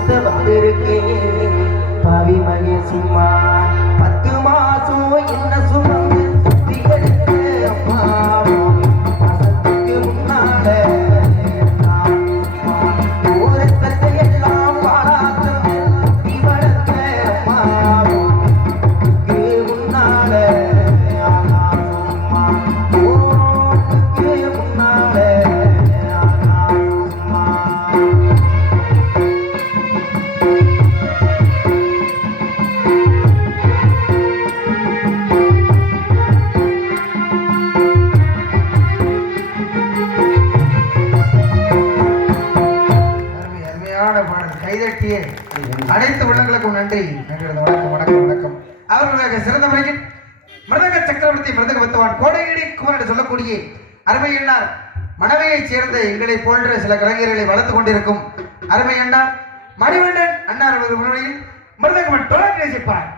சுத்த வந்திருக்கேன் பாவி மகேசுமா 10 மாசம் என்ன சுமந்து சுத்தி எடுத்து அம்மாவும் மாசத்துக்கு முன்னால ஓரத்தை எல்லாம் பாராட்டு நீ வளர்த்த அம்மாவும் முன்னால ஆகாசுமா ஓட்டுக்கு முன்னால ஆகாசுமா கைதட்டிய அனைத்து உள்ளங்களுக்கும் நன்றி. வணக்கம் வணக்கம் வணக்கம். அவர்களுக்கு சிறந்த முறையில் மிருதங்க சக்கரவர்த்தி மிருதங்க வித்துவான் கோடையடி குமார் என்று சொல்லக்கூடிய அருமை எண்ணார் மனைவியைச் சேர்ந்த எங்களை போன்ற சில கலைஞர்களை வளர்த்து கொண்டிருக்கும் அருமை எண்ணார் மணிவண்ணன் அண்ணார் அவர்கள் முன்னிலையில் மிருதங்கமன் தொடர்ந்து நேசிப்பார்.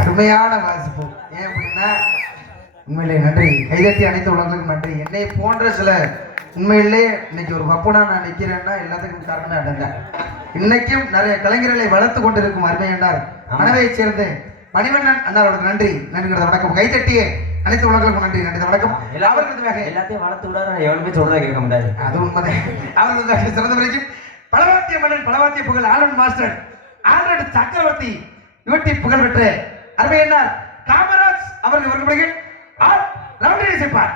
அருமையான வாசிப்பு. ஏன் அப்படின்னா உண்மையிலே நன்றி. கைதட்டி அனைத்து உலகங்களுக்கும் நன்றி. என்னை போன்ற சில உண்மையிலே இன்னைக்கு ஒரு பப்புனா நான் நிற்கிறேன்னா எல்லாத்துக்கும் காரணமே அடங்க. இன்னைக்கும் நிறைய கலைஞர்களை வளர்த்து கொண்டிருக்கும் அருமையண்டார் மனைவியைச் சேர்ந்து மணிவண்ணன் அண்ணாரோட நன்றி. நன்றிங்கிறத வணக்கம். கைதட்டியே அனைத்து உலகங்களுக்கும் நன்றி. நன்றி வணக்கம். எல்லாத்தையும் வளர்த்து விட எவ்வளவு சொல்றதா கேட்க முடியாது. அது உண்மைதான். அவர்களுக்கு சிறந்த வரைக்கும் பலவாத்திய மன்னன் பலவாத்திய புகழ் ஆலன் மாஸ்டர் ஆல்ரெடி சக்கரவர்த்தி யூடி புகழ் பெற்ற அருமையன்னார் காமராஜ் அவர்கள் விரும்புகிறேன். ரவுண்டரி செய்ப்பார்.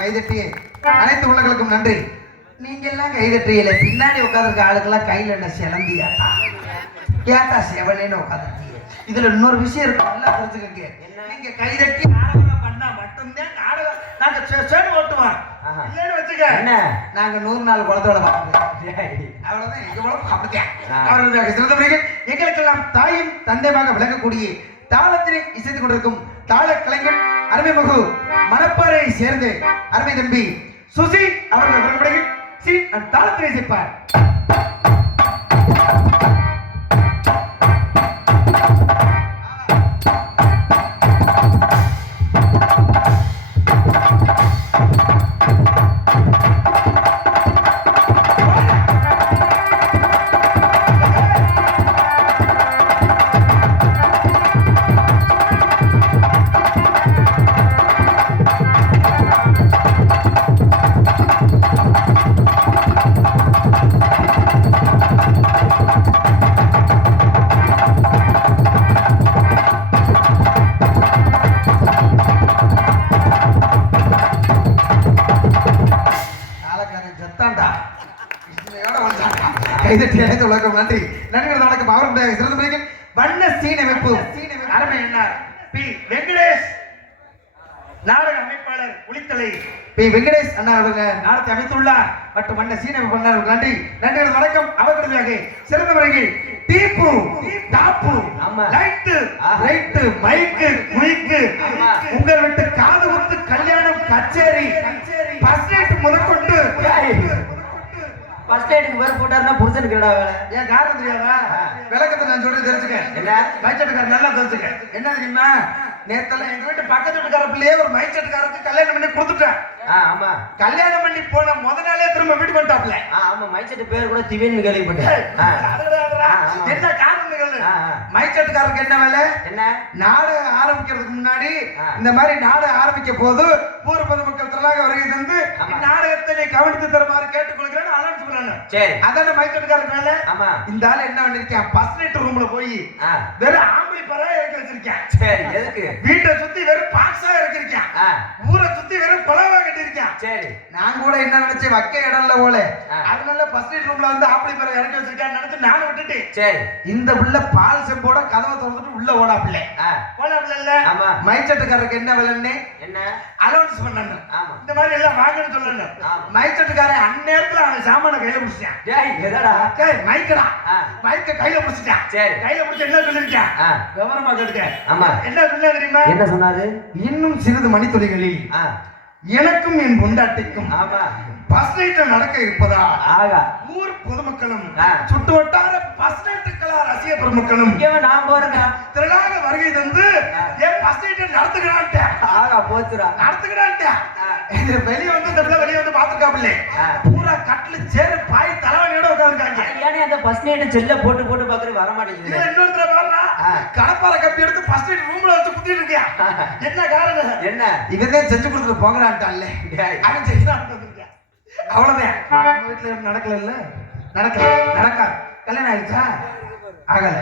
கைதட்டி அனைத்து உள்ளங்களுக்கும் நன்றி. நீங்க எல்லாம் கைதட்டியில பின்னாடி உட்காந்துருக்க ஆளுக்கெல்லாம் கையில என்ன சிலந்தியாட்டா கேட்டா செவனேன்னு உட்காந்துருக்கீங்க. இதுல இன்னொரு விஷயம் இருக்கு, நல்லா புரிஞ்சுக்கங்க. நீங்க கைதட்டி நாடகம் பண்ணா மட்டும்தான் நாடகம் நாங்க சேடு ஓட்டுவோம். இல்லைன்னு வச்சுக்க நாங்க 100 நாள் குளத்தோட அவ்வளவுதான். எங்க குளம் அப்படித்தான். அவர்களுக்கு சிறந்த எங்களுக்கெல்லாம் தாயும் தந்தையாக விளங்கக்கூடிய தாளத்தினை இசைத்துக் கொண்டிருக்கும் தாள கலைஞர் அருமைமுகு மணப்பாறையை சேர்ந்து அருமை தம்பி சுசி அவர்கள் தாளத்தினை இசைப்பார். செத்தாண்டா கைதட்டி அழைத்து உலகம் நன்றி நன்றி வணக்கம். அவருடைய சிறந்த முறையில் வண்ண சீனமைப்பு அருமை என்ன பி வெங்கடேஷ் நாடக அமைப்பாளர் உளித்தலை பி வெங்கடேஷ் அண்ணா அவர்கள் நாடகத்தை அமைத்துள்ளார் மற்றும் வண்ண சீனமைப்பு அண்ணா நன்றி நன்றி வணக்கம். அவர்களுடைய சிறந்த முறையில் டீப்பு டாப்பு லைட்டு ரைட்டு மைக்கு குயிக்கு உங்கள் விட்டு காது குத்து கல்யாணம் கச்சேரி ஃபர்ஸ்ட் நைட் முதற்கொண்டு ஃபர்ஸ்ட் எய்டுக்கு வேற போட்டாருன்னா புருஷனுக்கு என்னடா வேலை? ஏன் காரணம் தெரியாதா? விளக்கத்தை நான் சொல்றது தெரிஞ்சுக்க. என்ன மைச்சட்டுக்காரர் நல்லா தெரிஞ்சுக்க. என்ன தெரியுமா, நேத்தெல்லாம் எங்க வீட்டு பக்கத்து வீட்டுக்கார பிள்ளையே ஒரு மைச்சட்டுக்காரருக்கு கல்யாணம் பண்ணி கொடுத்துட்டேன். ஆமா, கல்யாணம் பண்ணி போன முத நாளே திரும்ப வீட்டுக்கு வந்துட்டாப்ல. ஆமா, மைச்சட்டு பேர் கூட திவேன்னு கேள்விப்பட்டேன். என்ன காரணங்கள்? மைச்சட்டுக்காரருக்கு என்ன வேலை? என்ன நாடகம் ஆரம்பிக்கிறதுக்கு முன்னாடி இந்த மாதிரி நாடகம் ஆரம்பிக்க போது ஊர் பொதுமக்கள் திரளாக வருகை தந்து நாடகத்தை கவனித்து தருமாறு கேட்டுக்கொள்கிறேன் அலௌன்ஸ் பண்ணணும். சரி, அதான மைச்சட்டுக்காரருக்கு வேலை. ஆமா, இந்த ஆள் என்ன பண்ணிருக்கேன், ஃபர்ஸ்ட் நைட் ரூம்ல போய் வெறும் ஆம்பளை பரா இறக்கி வச்சிருக்கேன். சரி, எதுக்கு? வீட்டை சுத்தி வெறும் பாக்ஸா இறக்கிருக்கேன், ஊரை சுத்தி வெறும் குலவா கட்டிருக்கேன். சரி, நான் கூட என்ன நினைச்சேன், வைக்க இடம் இல்ல போல, அதனால ஃபர்ஸ்ட் நைட் ரூம்ல வந்து ஆம்பளை பரா இறக்கி வச்சிருக்கேன் நினைச்சு நானும் விட்டுட்டு. சரி, இந்த புள்ள பால் செம்போட கதவை திறந்துட்டு உள்ள ஓடா பிள்ளை இல்ல. மைச்சட்டுக்காரருக்கு என்ன விலைன்னு என்ன அலௌன்ஸ் பண்ணணும். இந்த மாதிரி எல்லாம் வாங்கன்னு சொல்லணும். மைச்சட்டுக்காரன் அந்நேரத்துல அவன் சாமான கையில பிடிச்சிட்டான். மைக்கடா மைக்க கையில பிடிச்சிட்டான். சரி, கையில பிடிச்ச என்ன சொல்லிருக்கேன், கவனமா கேட்டுக்க. ஆமா, என்ன சொன்ன தெரியுமா? என்ன சொன்னாரு? இன்னும் சிறிது மணித்துளிகளில் எனக்கும் என் பொண்டாட்டிக்கும் ஃபர்ஸ்ட் நைட் நடக்க இருப்பதா ஊர் பொதுமக்களும் சுட்டு வட்டார ஃபர்ஸ்ட் நைட்டுகளா ரசிக பெருமக்களும் நான் போறேன் திரளாக வருகை தந்து என் ஃபர்ஸ்ட் நைட் நடத்துக்கிறான்ட்டேன். போச்சுடா நடத்துக்கிறான்ட்டேன். இது வெளியே வந்து இந்த வெளியே வந்து பாத்துக்காப்ல பூரா கட்டில சேரு பாய் தலைவலியோட உட்கார்ந்துருக்காங்க. ஏன்னா அந்த ஃபர்ஸ்ட் நைட் செல்ல போட்டு போட்டு பாக்குறது வர மாட்டேங்குது. இன்னொருத்தர பாருடா, கடப்பார கப்பி எடுத்து ஃபர்ஸ்ட் நைட் ரூம்ல வச்சு குத்திட்டு இருக்கியா. என்ன காரணம்? என்ன இவனே செஞ்சு கொடுத்துட்டு போங்கறான்ட்டான்ல, அவன் செஞ்சுதான் அவ்வளவுதான். நம்ம வீட்டுல நடக்கல இல்ல, நடக்கல நடக்கா. கல்யாணம் ஆயிடுச்சா? ஆகல.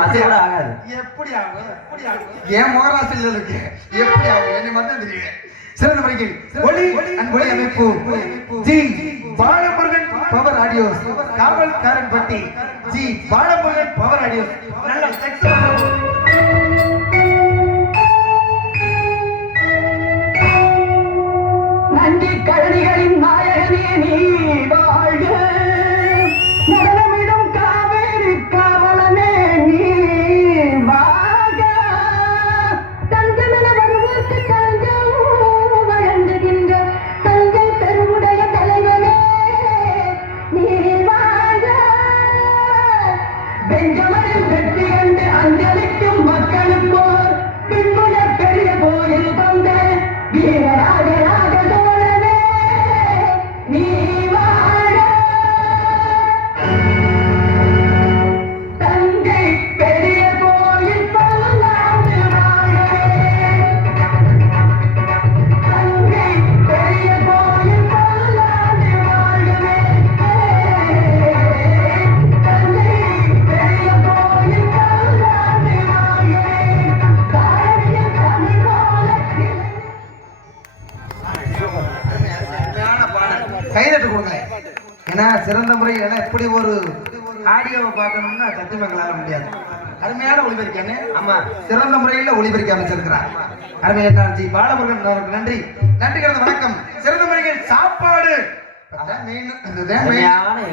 மத்தியோட ஆகாது. எப்படி ஆகும்? எப்படி ஆகும்? ஏன் முகராசில இருக்கு, எப்படி ஆகும்? என்ன மட்டும் தெரியும். சிறந்த முறையில் ஒளி ஒளி அமைப்பு ஜி பாலமுருகன் பவர் ஆடியோஸ், காவல்காரன் பட்டி ஜி பாலமுருகன் பவர் ஆடியோஸ். நல்ல செக்ஸ் நன்றி கழனிகளின் நாயகனே நீ வாழ்க, நடனமிடும் காவேரி காவலனே நீ வாழ்க, தஞ்சமென வருவோர்க்கு தஞ்சம் வழங்குகின்ற தஞ்சை பெருமுடைய தலைவனே நீ வாழ்க, பெஞ்சமரில் வெற்றி கண்டு அஞ்சலிக்கும் மக்களுக்கோர் பின்புல பெரிய கோயில் தந்த வீரராக கைதட்டு கொடுங்களேன். ஏன்னா சிறந்த முறை, ஏன்னா இப்படி ஒரு ஆடியோவை பார்க்கணும்னா சத்தியமங்களால முடியாது. அருமையான ஒளிபெருக்கானே. ஆமா, சிறந்த முறையில் ஒளிபெருக்கி அமைச்சிருக்கிறார். அருமையான ஜி பாலமுருகன் அவர்களுக்கு நன்றி நன்றி கலந்த வணக்கம். சிறந்த முறையில் சாப்பாடு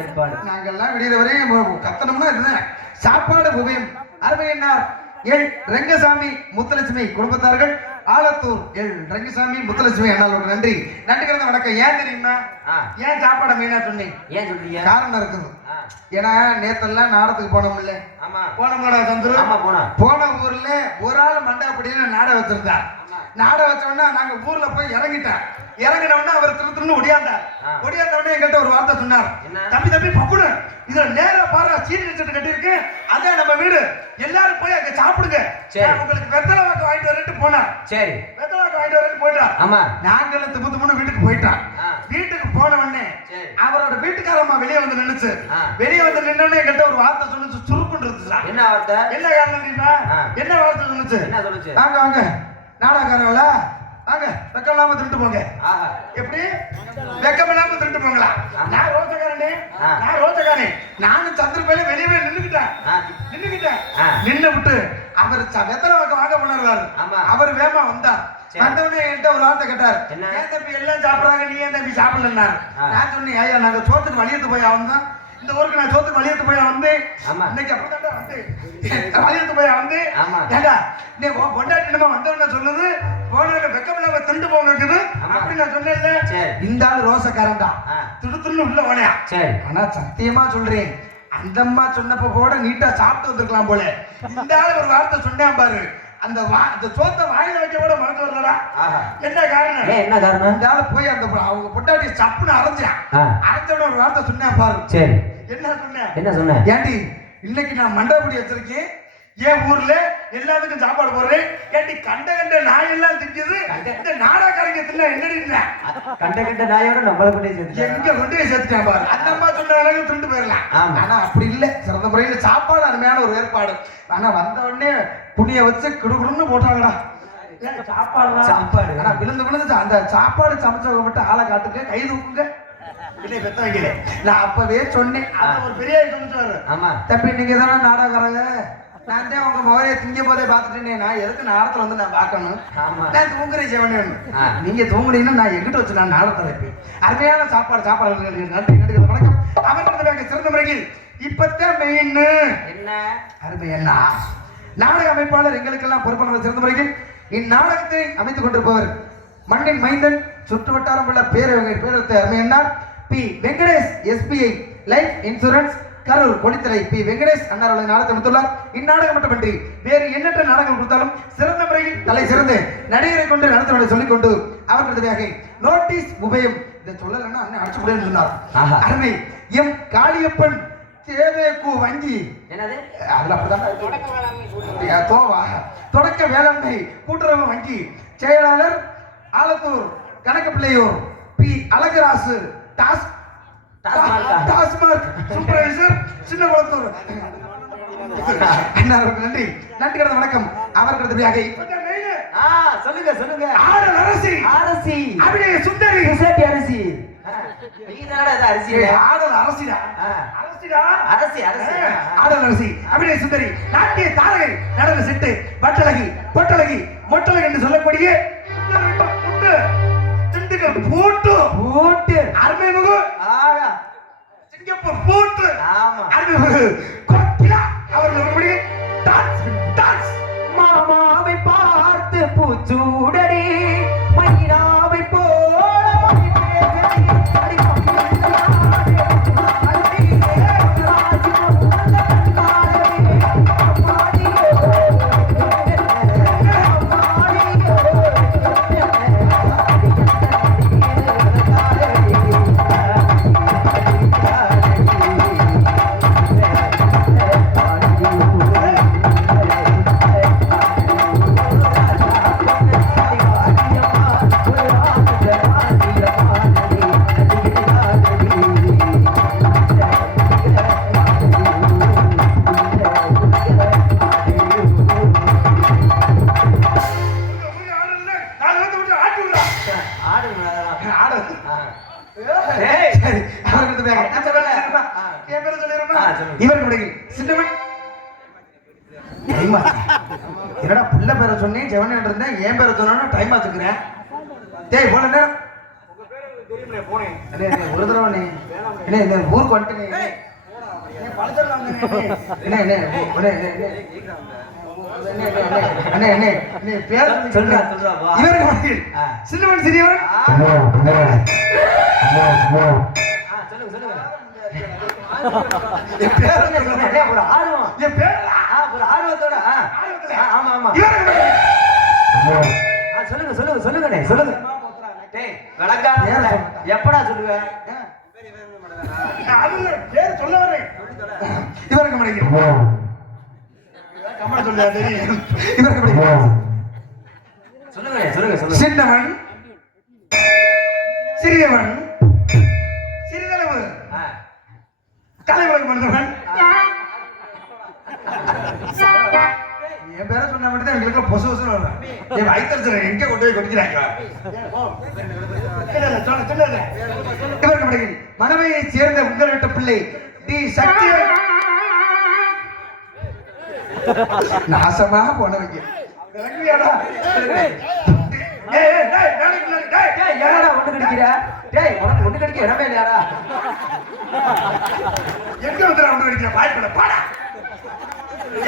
ஏற்பாடு. நாங்கெல்லாம் விடிகிற வரையும் கத்தனம்னா இதுதான் சாப்பாடு உபயம். அருமையன்னார் எல் ரங்கசாமி முத்துலட்சுமி குடும்பத்தார்கள், ஆலத்தூர் எல் ரங்கசாமி முத்துலட்சுமி அண்ணாவோட நன்றி நன்றி கலந்த வணக்கம். ஏன் தெரியுமா, ஏன் சாப்பாடை மெயினா சொன்னீங்க? ஏன் சொல்றீங்க? காரணம் இருக்குது. ஏன்னா நேத்தெல்லாம் நாடகத்துக்கு போனோம்ல. ஆமா, போனோம்ல சந்துரு. ஆமா, போன ஊர்ல ஒரு ஆள் மண்டை அப்படின்னு நாடகம் வச்சிருந்தார். நாடகம் வச்சோம்னா நாங்க ஊர்ல போய் இறங்கிட்டேன். இறங்கினோம்னா அவர் திருன்னு ஒடியாந்தார். ஒடியாந்தவொடனே எங்கிட்ட ஒரு வார்த்தை சொன்னார், தம்பி தம்பி பப்புடு இதுல நேரா பாரு சீனி வச்சுட்டு கட்டி இருக்கு, அதே நம்ம வீடு, எல்லாரும் போய் அங்க சாப்பிடுங்க, உங்களுக்கு வெத்தலை வாக்கு வாங்கிட்டு வரட்டு போனார். சரி, வெத்தலை வாக்கு வாங்கிட்டு வரட்டு போயிட்டான். ஆமா, நாங்களும் திமுன்னு வீட்டுக்கு போயிட்டான். வீட்டுக்கு போன உடனே அவரோட வீட்டுக்காரம்மா வெளியே வந்து நின்னுச்சு. வெளியே வந்து நின்னோடனே எங்கிட்ட ஒரு வார்த்தை சொன்னுச்சு, சுருக்குன்னு இருந்துச்சு. என்ன வார்த்தை? என்ன காரணம் தெரியுமா? என்ன வார்த்தை சொன்னுச்சு? என்ன சொல்லுச்சு? வாங்க வாங்க நாடகாரங்களா, வாங்க வெக்கம் இல்லாம திருட்டு போங்க. எப்படி வெக்கம் இல்லாம திருட்டு போங்களா? நான் வெத்தலை வாங்க போனாரு. ஆமா. அவர் வேமா வந்தார். சரி. வந்தவனே என்கிட்ட ஒரு வார்த்தை கேட்டார். என்ன? ஏன் தம்பி எல்லாம் சாப்பிடுறாங்க, நீ ஏன் தம்பி சாப்பிடலன்னாரு. நான் சொன்னேன், ஐயா நாங்க சோத்துக்கு வழியத்து போய் வந்தோம். இந்த ஊருக்கு நான் சோத்துக்கு வழியத்து போய் வந்து ஆமா. இன்னைக்கு அப்படிதான் வந்து வழியத்து போய் வந்து ஆமா. ஏண்டா நீ பொண்டாட்டி நம்ம வந்தவன சொல்லுது போனவங்க வெக்கமில்லாம திண்டு போங்க இருக்குது ஆமா. அப்படி நான் சொன்னேன்ல. சரி. இந்த ஆளு ரோசக்காரன் தான். ஆ. துடுத்துன்னு உள்ள போனேன். சரி. ஆனா சத்தியமா சொல்றேன், அந்த அம்மா சொன்னப்ப கூட நீட்டா சாப்பிட்டு வந்திருக்கலாம் போல. இந்த ஆளு ஒரு வார்த்தை சொன்னேன் பாரு, அந்த சோத்த வாயில வைக்க கூட மனசு வரலடா. ஆஹா. என்ன காரணம்? ஏன் என்ன காரணம்? இந்த ஆளு போய் அந்த அவங்க பொட்டாட்டி சப்புன்னு அரைஞ்சான். ஆ. அரைச்சோட ஒரு வார்த்தை சொன்னேன் பாரு. சரி. என்ன சொன்னேன்? என்ன சொன்ன? ஏண்டி இன்னைக்கு நான் மண்டபடி வச்சிருக்கேன், என் ஊர்ல எல்லாத்துக்கும் சாப்பாடு போடுறேன். ஏண்டி கண்ட கண்ட நாய் எல்லாம் திங்குது, இந்த நாடாக்காரங்க தின்ன என்னடி கண்ட கண்ட நாயோட நம்மள கொண்டு சேர்த்து எங்க கொண்டு போய் சேர்த்துட்டேன் பாரு. அந்த அம்மா சொன்ன அளவுக்கு திண்டு போயிடலாம். ஆமா. ஆனா அப்படி இல்ல, சிறந்த முறையில சாப்பாடு அருமையான ஒரு ஏற்பாடு. ஆனா வந்த உடனே புளிய வச்சு குடுகுடுன்னு போட்டாங்கடா. சாப்பாடு ஆனா விழுந்து விழுந்து அந்த சாப்பாடு சமைச்சவங்க மட்டும் ஆளை காட்டுங்க, கை தூக்குங்க. இல்லை பெத்த வைக்கல. நான் அப்பவே சொன்னேன், அது ஒரு பெரிய சொல்லிட்டு ஆமா. தப்பி நீங்க தானே நாடகக்காரங்க, நான் தான் உங்க முகரையை திங்க போதே பார்த்துட்டேன். நான் எதுக்கு நாடகத்துல வந்து நான் பார்க்கணும்? ஆமா. நான் தூங்குறேன் செவனேன்னு. ஆ. நீங்க தூங்குனீங்கன்னா நான் எங்கிட்ட வச்சு நான் நாடகத்தை வைப்பேன். அருமையான சாப்பாடு நன்றி நன்றி வணக்கம். அவர்களுக்கு சிறந்த முறையில் இப்பத்தான் மெயின் என்ன அருமை என்ன நாடக அமைப்பாளர் எங்களுக்கெல்லாம் பொறுப்பாளர் சிறந்த முறையில் இந்நாடகத்தை அமைத்துக் கொண்டிருப்பவர் மண்ணின் மைந்தன் சுற்று வட்டாரம் உள்ள பேரத்தை அருமை என்னார் P Venkatesh SBI life insurance Karur Kodithalai P Venkatesh அண்ணார் அவர்களை நாடகத்தை அமைத்துள்ளார். இந்நாடகம் மட்டுமின்றி வேறு எண்ணற்ற நாடகங்கள் கொடுத்தாலும் சிறந்த முறையில் தலை சிறந்து நடிகரை கொண்டு நடத்துவதை சொல்லிக் கொண்டு அவர்களுடைய நோட்டீஸ் உபயம் இதை சொல்லலன்னா அண்ணன் அடிச்சு முடியும் சொன்னார். அருமை எம் காளியப்பன் தேவேக்கு வங்கி என்னது? அதுல அப்படிதான் தொடக்க வேளாண்மை கூட்டுறவு வங்கி செயலாளர் ஆலத்தூர் கணக்கப்பிள்ளையூர் பி அழகராசு டாஸ்மார்க் சூப்பர்வைசர் சின்ன குளத்தூர். நன்றி நன்றி கடந்த வணக்கம். அவர்களுக்கு சொல்லுங்க சொல்லுங்க. ஆடல் அரசி அரசி அபிநய சுந்தரி கிசட்டி அரிசி. நீதானடா இது அரிசி? ஆடல் அரசிடா அரசிடா அரசி அரசி. ஆடல் அரசி அபிநய சுந்தரி நாட்டிய தாரகை நடன சிட்டு பட்டழகி பொட்டழகி மொட்டழகி என்று சொல்லக்கூடிய திண்டுக்கல் பூட்டு அருமை முகு சிங்கப்பூர் பூட்டு அருமை முகு கொக்கிலா அவர்கள் டான்ஸ் மாமாவை பார்த்து பூச்சூடடி மயிலாவை போல என்னடா புள்ள பேரை சொன்னேன் செவனே இருந்தேன் என் பேரை சொன்னா டைம் ஆச்சுக்கிறேன். டேய் போன நேரம் ஒரு தடவை நீ என்ன ஊருக்கு வந்துட்டு சின்னவன் சிறியவன் ஒரு ஆர்வம் ஒரு ஆர்வத்தோட ஆமா ஆமா சொல்லுங்க சொல்லுங்க சொல்லுங்க சொல்லுங்க. எப்படா சொல்லுவேன் சொல்ல வரேன் இவருக்கு மணிக்கு கமல சொல்ல தெரியும் இவருக்கு மணிக்கு சொல்லுங்க சொல்லுங்க சொல்லுங்க. சின்னவன் சிறியவன் சிறிதளவு தலைவருக்கு மனிதவன் என் பேரை சொன்ன மட்டும் தான் எங்களுக்கு பொசு பொசு வரும். என் வயிற்று எங்க கொண்டு போய் கொடுக்கிறாங்க. இவருக்கு மனைவியை சேர்ந்த உங்கள் வீட்டு பிள்ளை டி சக்தி நாசமா போனவங்க விளங்குவியாடா? ஏய், ஏய், டேய், நாளைக்கு முன்னாடி, டேய். டேய் என்னடா ஒண்ணு கடிக்கிற? டேய் உனக்கு ஒண்ணு கடிக்க இடமே இல்லையாடா? எங்க வந்துடா ஒண்ணு அடிக்கிற பாய்ப்பட பாடா.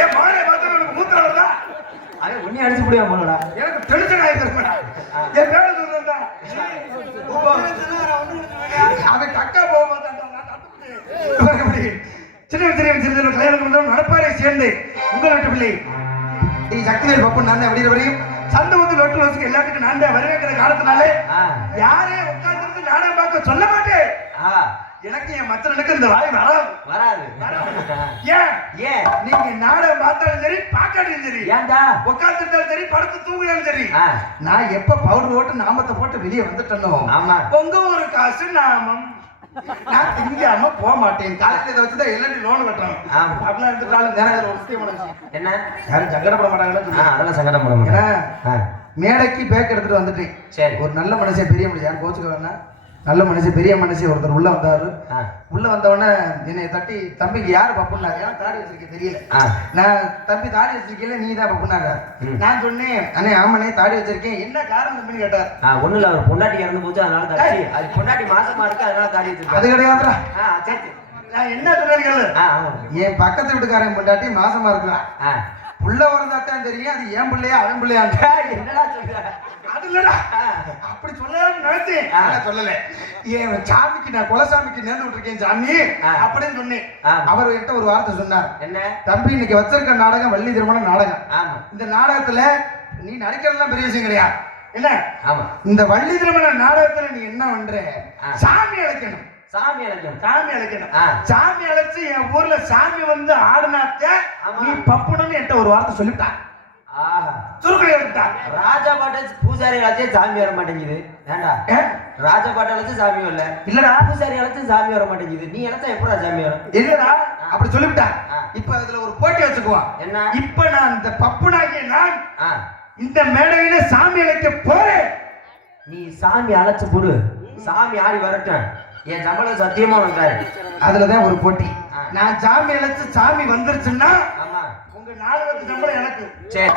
ஏன் மாலை பார்த்தா உனக்கு மூத்திரம் வருதா? அவன் உன்னை அடிச்சு முடியா போலடா. எனக்கு டென்ஷன் ஆயிடுச்சுடா. என் பேரு சொல்றேன்டா. அவன் கக்கா போக மாட்டான்டா. நான் தப்பிச்சேன். சின்ன சின்ன கல்யாணம் நடப்பாரை சேர்ந்து உங்கள் நாட்டு பிள்ளை நீ சக்திவேல் பப்பு நான் வெளியில வரையும் சந்தை வந்து லொட்டு லோசுக்கு எல்லாத்துக்கும் நான் தான் வரவேற்கிற காலத்தினாலே யாரே உட்கார்ந்து நாடகம் பார்க்க சொல்ல மாட்டேன். எனக்கு என் மச்சனுக்கு இந்த வாய் வராது. ஏன் ஏன் நீங்க நாடகம் பார்த்தாலும் சரி பார்க்காலும் சரி ஏன்டா உட்கார்ந்து இருந்தாலும் சரி படுத்து தூங்கினாலும் சரி நான் எப்ப பவுடர் ஓட்டு நாமத்தை போட்டு வெளியே வந்துட்டனோ ஆமா உங்க ஒரு காசு நாமம் நான் திங்காம போக மாட்டேன். காலையில இதை வச்சுதான் எல்லாரும் லோன் கட்டுறாங்க. அப்படிலாம் இருந்துட்டாலும் நேரம் ஒரு முக்கியமான விஷயம் என்ன யாரும் சங்கடப்பட மாட்டாங்கன்னு அதெல்லாம் சங்கடப்பட மாட்டேன். மேடைக்கு பேக் எடுத்துட்டு வந்துட்டேன். சரி ஒரு நல்ல மனுஷன் பெரிய மனுஷன் யாரும் கோச்சுக்க வேணா நல்ல மனுஷன் பெரிய மனுஷன் ஒருத்தர் உள்ள வந்தாரு. உள்ள வந்தவொடனே என்னை தட்டி தம்பிக்கு யாரு பப்புனாங்க ஏன்னா தாடி வச்சிருக்க தெரியல. நான் தம்பி தாடி வச்சிருக்கீங்களா நீ தான் பப்புனாங்க. நான் சொன்னேன் அண்ணே ஆமாண்ணே தாடி வச்சிருக்கேன் என்ன காரணம் தம்பின்னு கேட்டார். ஒண்ணு இல்ல அவர் பொண்டாட்டி இறந்து போச்சு அதனால தாடி அது பொண்டாட்டி மாசமா இருக்கு அதனால தாடி வச்சிருக்கேன். அது கிடையாதுடா. சரி நான் என்ன சொன்னேன் என் பக்கத்து வீட்டுக்காரன் பொண்டாட்டி மாசமா இருக்கலாம் புள்ள வரதாத்தான் தெரியும் அது ஏன் பிள்ளையா அவன் பிள்ளையா என்னடா சொல்ற அது இல்லடா அப்படி சொல்லலாம்னு நினைச்சேன் சொல்லல ஏன் சாமிக்கு நான் குலசாமிக்கு நேர்ந்து விட்டுருக்கேன் சாமி அப்படின்னு சொன்னேன். அவர் என்கிட்ட ஒரு வார்த்தை சொன்னார் என்ன தம்பி இன்னைக்கு வச்சிருக்க நாடகம் வள்ளி திருமண நாடகம். இந்த நாடகத்துல நீ நடிக்கிறதுலாம் பெரிய விஷயம் கிடையாது என்ன இந்த வள்ளி திருமண நாடகத்துல நீ என்ன பண்ற சாமி அழைக்கணும். சாமி அழைச்சு என் ஊர்ல சாமி வந்து ஆடுனாத்த நீ பப்புனு என்கிட்ட ஒரு வார்த்தை சொல்லிட்டான். ராஜா பாட்ட பூசாரி அழைச்சே சாமி வர மாட்டேங்குது. ஏண்டா ராஜா பாட்ட அழைச்சு சாமி வரல இல்லடா பூசாரி அழைச்சு சாமி வர மாட்டேங்குது. நீ அழைச்சா எப்படா சாமி வரும்? இல்லடா அப்படி சொல்லிவிட்டா. இப்ப அதுல ஒரு போட்டி வச்சுக்குவான் என்ன இப்ப நான் இந்த பப்புனாகிய நான் இந்த மேடையில சாமி அழைக்க போறேன். நீ சாமி அழைச்சு போடு சாமி ஆடி வரட்டும் என் சம்பளம் சத்தியமா வந்தாரு. அதுலதான் ஒரு போட்டி. நான் சாமி அழைச்சு சாமி வந்துருச்சுன்னா உங்க நாடகத்து சம்பளம் எனக்கு. சரி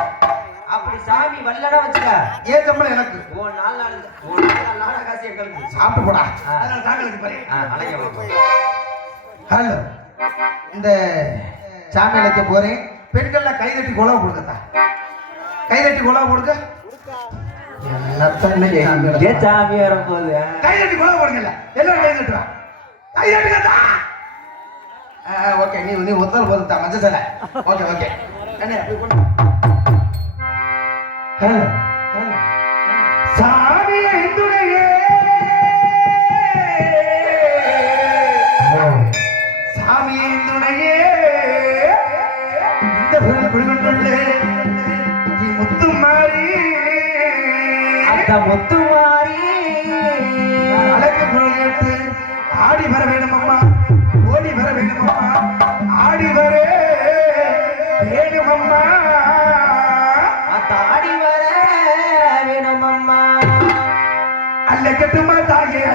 அப்படி சாமி வரலனா வச்சுக்க ஏன் சம்பளம் எனக்கு. ஓ நாலு நாடக காசு எங்களுக்கு சாப்பிட்டு போடா. அதனால சாங்களுக்கு பாரு. ஹலோ இந்த சாமி அழைக்க போறேன். பெண்கள்ல கைதட்டி குழவை கொடுக்கத்தா கைதட்டி குழவை கொடுக்க சாமி வரும் போது கைதட்டி குழவை கொடுக்கல எல்லாரும் கைதட்டுவா கைதட்டுக்கத்தா. ஓகே நீ ஒத்தல் போதுட்டா மஞ்ச சேலை ஓகே ஓகே சாமியை துணையே சாமியை துணையே இந்த குழுகொண்டுள்ளே நீ முத்து மாறி அந்த முத்து மாறி அழைக்க குரல் கேட்டு ஆடி வர வேணும் அம்மா ஓடி வர வேணும் அம்மா ஆடி வர வேணும் அம்மா ஆடி வர வேணும் அம்மா அல்ல கட்டுமா தாயே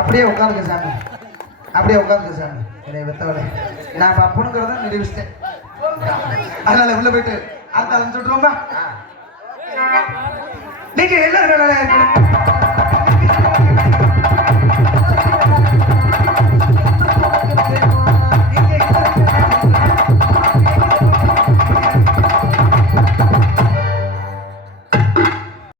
அப்படியே உட்காந்துக்க சாமி அப்படியே உட்காந்துக்க சாமி என்னை வெத்தவளை நான் பப்புனுங்கிறத நிரூபிச்சிட்டேன். அதனால உள்ள போயிட்டு அடுத்த சொல்லிட்டுருவோமா நீங்க எல்லாரும் நல்லா இருக்கணும்.